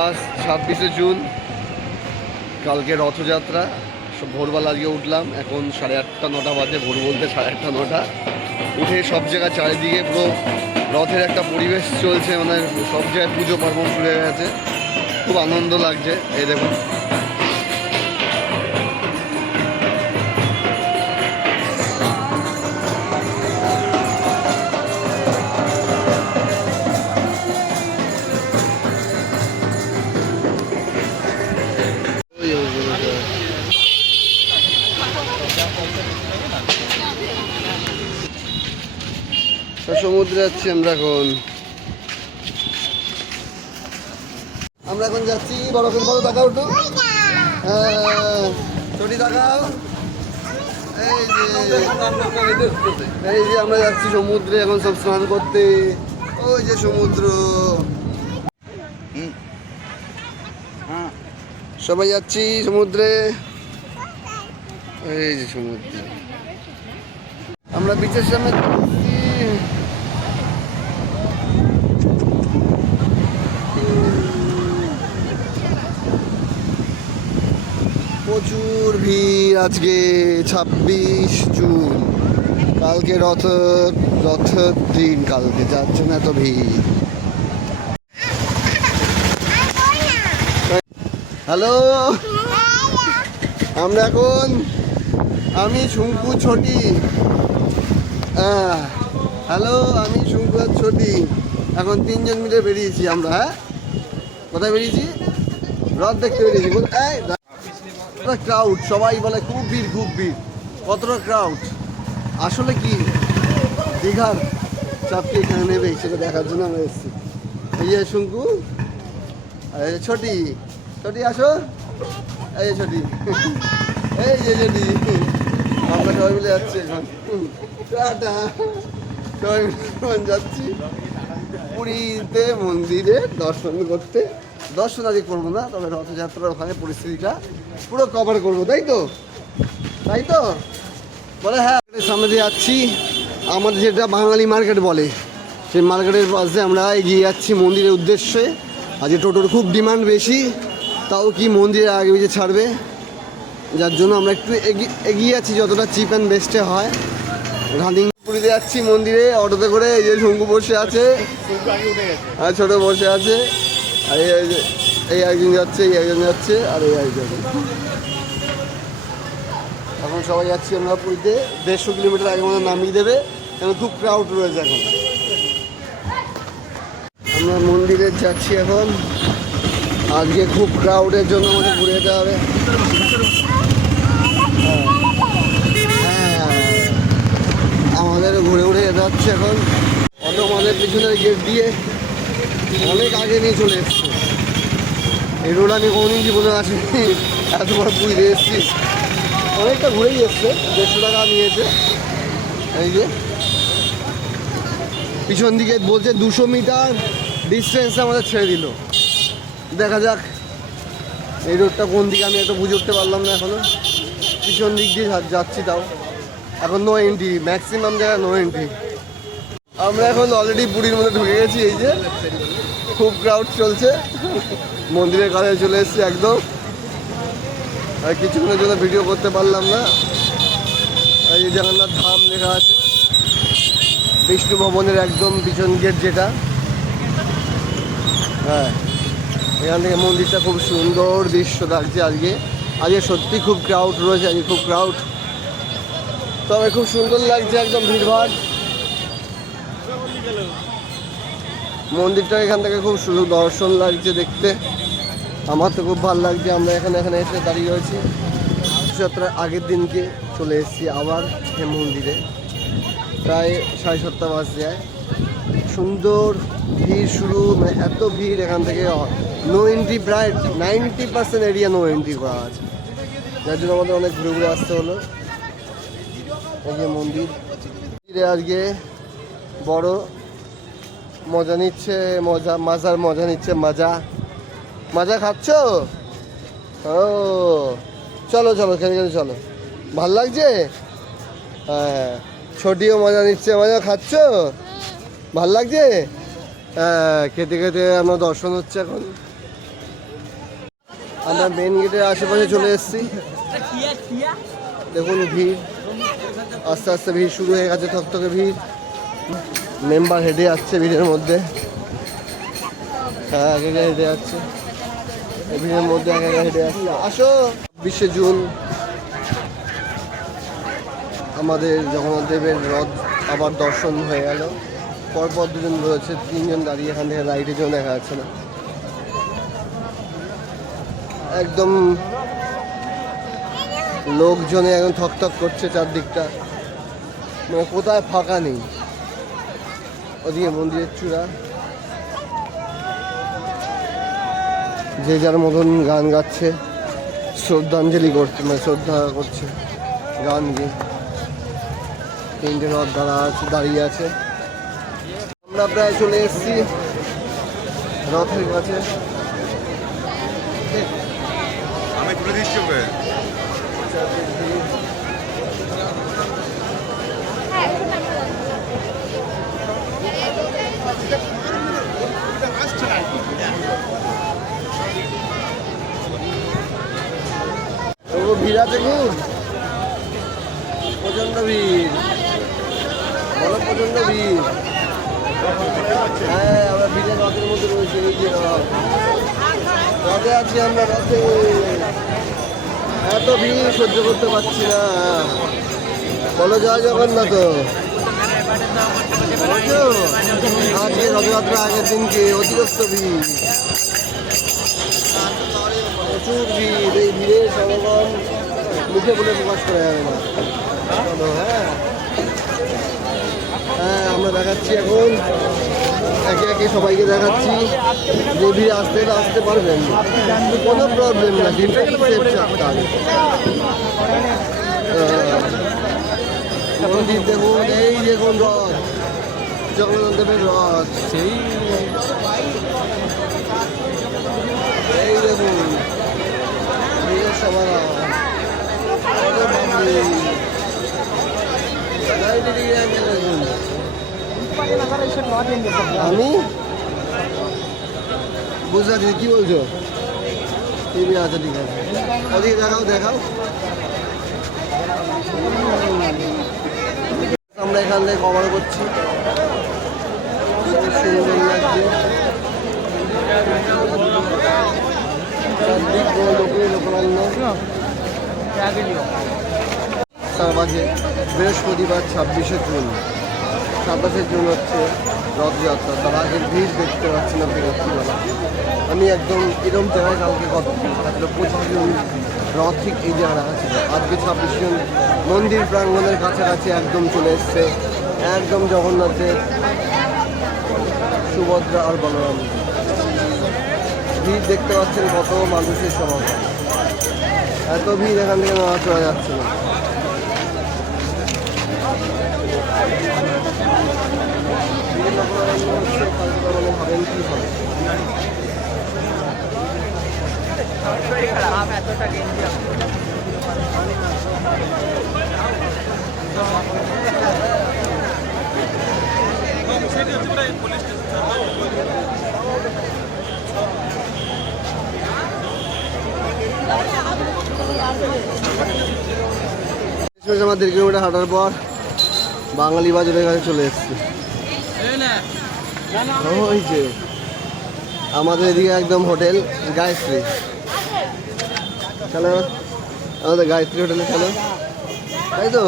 আজ 26শে জুন, কালকে রথযাত্রা। সব ভোরবেলা আজকে উঠলাম, এখন 8:30 9টা বাজে, ভোর বলতে 8:30 9টা। উঠে সব জায়গায় চারিদিকে পুরো রথের একটা পরিবেশ চলছে, মানে সব জায়গায় পুজো পার্বণ শুরু হয়ে গেছে, খুব আনন্দ লাগছে। এই দেখুন সমুদ্রে যাচ্ছি আমরা এখন যাচ্ছি বরফের বড় টাকা উঠো। ছুটি টাকাও এই যে আমরা যাচ্ছি সমুদ্রে এখন, সব স্নান করতে। ওই যে সমুদ্র, সবাই যাচ্ছি সমুদ্রে। এই যে সমুদ্র, আমরা বিচের সামনে প্রচুর ভিড়। আজকে 26 জুন, কালকে রথের দিন, কালকে যার জন্য এত ভিড়। হ্যালো, আমরা এখন, আমি শঙ্কু ছোটি, হ্যালো, আমি শঙ্কু আর ছোটি, এখন 3জন মিলে বেরিয়েছি আমরা। হ্যাঁ, কোথায় বেরিয়েছি? রথ দেখতে বেরিয়েছি। ক্রাউড, সবাই বলে খুব ভিড় খুব ভিড়। কতটা ক্রাউড, আসলে কি দীঘার চাপকে এখানে নেবে সেটা দেখার জন্য আমরা এসেছি। এই যে শঙ্কু, ছোটি ছোটি আসো, এই যে ছোটি, এই যে ছোটি, আমরা সবাই মিলে যাচ্ছি এখন। টাটা, সবাই মিলে যাচ্ছি পুরীতে মন্দিরে দর্শন করতে। দর্শন আজকে করবো না, তবে রথযাত্রার ওখানে পরিস্থিতিটা পুরো কভার করবো, তাই তো? তাই তো বলে। হ্যাঁ, সামনে দিয়ে যাচ্ছি, আমাদের যেটা বাঙালি মার্কেট বলে, সেই মার্কেটের পাশে আমরা এগিয়ে যাচ্ছি মন্দিরের উদ্দেশ্যে। আজকে টোটোর খুব ডিমান্ড বেশি, তাও কি মন্দিরের আগে পিছিয়ে ছাড়বে, যার জন্য আমরা একটু এগিয়ে যাচ্ছি যতটা চিপ অ্যান্ড বেস্টে হয়। রানিং পুরীতে যাচ্ছি মন্দিরে অটোতে করে। এই যে শঙ্কু বসে আছে, আর ছোটো বসে আছে, আর এই একজন যাচ্ছে, এই একজন যাচ্ছে, আর এই একজন। এখন সবাই যাচ্ছি আমরা পুরীতে। 150 কিলোমিটার আগে আমাদের নামিয়ে দেবে, কারণ খুব ক্রাউড রয়েছে এখন। আমরা মন্দিরে যাচ্ছি এখন, আজকে খুব ক্রাউডের জন্য আমাদের ঘুরে যেতে হবে। আমাদের ঘুরে ঘুরে যেতে হচ্ছে এখন। অটো আমাদের পিছনের গেট দিয়ে অনেক আগে নিয়ে চলে এসছে। এই রোড আমি কোনোদিন জীবনে আসিনি, এত বড় পুরীতে এসেছি। অনেকটা ঘুরেই এসছে, 150 টাকা নিয়েছে। এই যে পিছন দিকে বলছে 200 মিটার ডিস্টেন্সে আমাদের ছেড়ে দিল। দেখা যাক এই রোডটা কোন দিকে, আমি এত বুঝে উঠতে পারলাম না এখনো। পিছন দিক দিয়ে যাচ্ছি, তাও এখন নো এন্ট্রি, ম্যাক্সিমাম জায়গায় নো এন্ট্রি। আমরা এখন অলরেডি পুরীর মধ্যে ঢুকে গেছি। এই যে খুব ক্রাউড চলছে, মন্দিরের কাছে চলে এসেছি একদম। আর কিছুক্ষণের জন্য ভিডিও করতে পারলাম না। এই যে জগন্নাথ ধাম লেখা আছে, বিষ্ণু ভবনের একদম পিছন গেট যেটা। হ্যাঁ, এখান থেকে মন্দিরটা খুব সুন্দর দৃশ্য লাগছে আজকে। আজকে সত্যি খুব ক্রাউড রয়েছে, আজকে খুব ক্রাউড, তবে খুব সুন্দর লাগছে, একদম ভিড়ভাড়। মন্দিরটা এখান থেকে খুব সুন্দর দর্শন লাগছে দেখতে, আমার তো খুব ভালো লাগছে। আমরা এখানে এসে দাঁড়িয়ে রয়েছি। রথযাত্রার আগের দিনকে চলে এসেছি আবার এই মন্দিরে, প্রায় 7:30 বাজে যায়। সুন্দর ভিড় শুরু, মানে এত ভিড়, এখান থেকে নো এন্ট্রি, প্রায় 90% এরিয়া নো এন্ট্রি করা আছে, যার জন্য আমাদের অনেক ঘুরে ঘুরে আসতে হলো। এই যে মন্দিরে আজকে বড় মজা নিচ্ছে, মাজার মজা নিচ্ছে, মাজা খাচ্ছ? ও চলো চলো, খেতে খেতে চলো, ভাল লাগছে। হ্যাঁ, ছোটিও মজা নিচ্ছে, মজা খাচ্ছ, ভাল লাগছে। হ্যাঁ, খেতে খেতে আমার দর্শন হচ্ছে এখন। আমরা মেন গেটের আশেপাশে চলে এসেছি। দেখুন ভিড়, আস্তে আস্তে ভিড় শুরু হয়ে গেছে, থকথকে ভিড়। মেম্বার হেঁটে যাচ্ছে ভিড়ের মধ্যে, হ্যাঁ একে একে হেঁটে যাচ্ছে ভিড়ের মধ্যে, একে একে হেঁটে যাচ্ছে। আসো 20শে জুন আমাদের জগন্নাথ দেবের রথ আবার দর্শন হয়ে গেল। পরপর দুজন রয়েছে, 3জন দাঁড়িয়ে এখান থেকে লাইটের জন্য দেখা যাচ্ছে না। একদম লোকজনে একদম থকথক করছে চারদিকটা, মানে কোথায় ফাঁকা নেই। ওদিকে মন্দিরের চূড়া, যে যার মতন গান গাচ্ছে, শ্রদ্ধাঞ্জলি করছে, মানে শ্রদ্ধা করছে গান গিয়ে। 3টে রথ দাঁড়িয়ে আছে। আমরা প্রায় চলে এসেছি রথের কাছে। আমি তুলে দিচ্ছি ওকে। ভিড় আছে খুব, প্রচন্ড ভিড়, বলো প্রচন্ড ভিড়। হ্যাঁ আমরা ভিড়ের রথের মধ্যে রয়েছি, এই যে রথে আছি আমরা, রথে এত ভিড় সহ্য করতে পারছি না। বলো জয় জগন্নাথ। আজকে রথযাত্রা আগের দিনকে অতিরিক্ত ভিড়, প্রচুর ভিড়। এই ভিড়ের সমাগম মুখে বলে প্রকাশ করা যাবে না। হ্যাঁ হ্যাঁ আমরা দেখাচ্ছি এখন, একে একে সবাইকে দেখাচ্ছি যে ভিড়ে আসতে পারবেন, কোনো প্রবলেম না, কিন্তু মন্দির দেখুন, এই দেখুন রথ, জগন্নাথ দেবের রথ, এই দেখুন ভিড়ের সমাগম। আমি বুঝতে পারছি কি বলছো, টিভি আছে, ঠিক আছে, ওদিকে দেখাও। আমরা এখান থেকে কভার করছি, সুন্দর লাগছে। তার মাঝে বৃহস্পতিবার 26শে জুন, 27শে জুন হচ্ছে রথযাত্রা। তার আগের ভিড় দেখতে পাচ্ছি না বৃহস্পতিবেলা। আমি একদম এরকম জায়গায় কালকে কত থাকলো, 25 জুন রথ ঠিক এই জায়গাটা আছে। আজকে 26 জুন মন্দির প্রাঙ্গণের কাছাকাছি একদম চলে এসছে, একদম জগন্নাথের, সুভদ্রা আর বলরাম। ভিড় দেখতে পাচ্ছেন, কত মানুষের সমাগম, এত ভিড় এখান থেকে নেওয়া চলা যাচ্ছে না। ভাবেন কি হবে, আমার 1.5 কিলোমিটার হাঁটার পর বাঙালি বাজারের কাছে চলে এসেছি। ওই যে আমাদের এদিকে একদম হোটেল গায়ত্রী, চলো আমাদের গায়ত্রী হোটেলে চলো, তাই তো